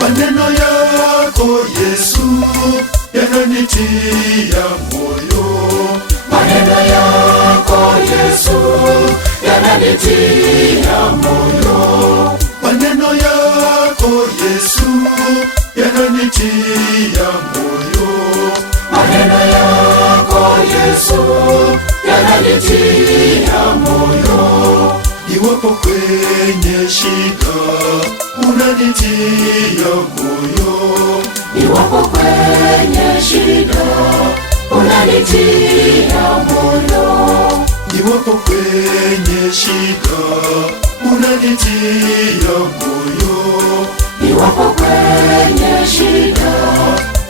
Maneno yako Yesu yananitia moyo. Maneno yako Yesu yananitia moyo. Maneno yako Yesu yananitia moyo. Maneno yako Yesu yananitia moyo. Niwapo kwenye shida unanitia moyo. Niwapo kwenye shida unanitia moyo. Niwapo kwenye shida unanitia moyo. Niwapo kwenye shida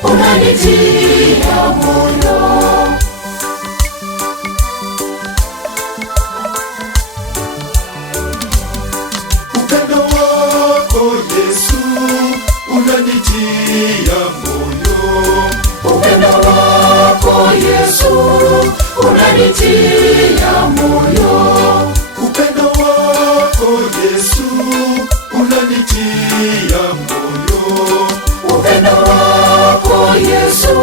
unanitia moyo. Upendo wako Yesu unanitia moyo. Upendo wako Yesu unanitia moyo. Upendo wako Yesu unanitia moyo. Upendo wako Yesu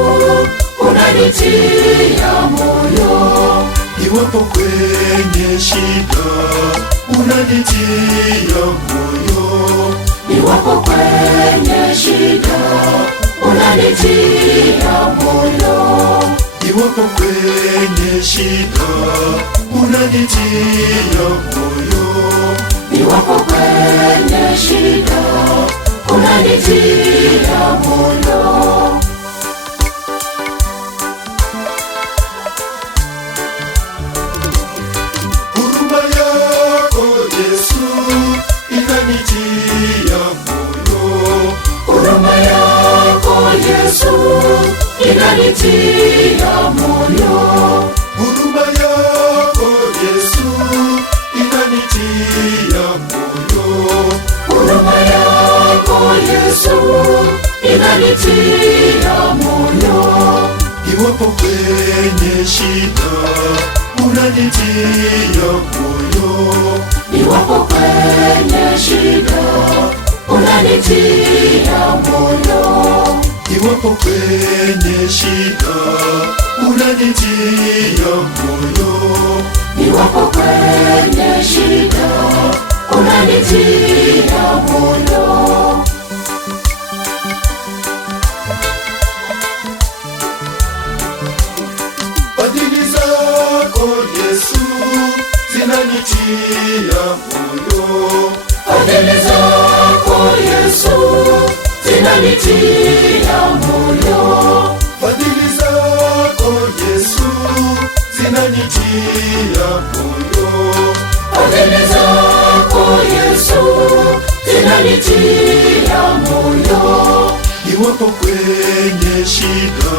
unanitia moyo. Niwapo kwenye shida unanitia moyo. Niwapo kwenye shida unanitia moyo. Niwapo kwenye shida unanitia moyo. Niwapo kwenye shida unanitia moyo. Huruma yako Yesu inanitia moyo. Huruma yako Yesu inanitia moyo. Huruma yako Yesu inanitia moyo. Huruma yako Yesu inanitia moyo. Niwapo kwenye shida unanitia moyo. Niwapo kwenye shida unanitia moyo. Niwapo kwenye shida unanitia moyo. Niwapo kwenye shida unanitia moyo. Fadhili zako Yesu zinanitia moyo. Fadhili zako Yesu zinanitia moyo. Fadhili zako Yesu zinanitia moyo. Fadhili zako Yesu zinanitia moyo. Niwapo kwenye shida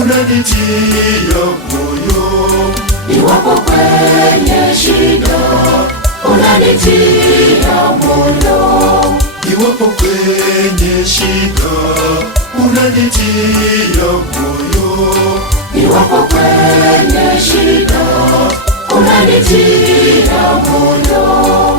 unanitia moyo. Niwapo kwenye shida unanitia moyo. Niwapo kwenye shida unanitia moyo. Niwapo kwenye shida unanitia moyo.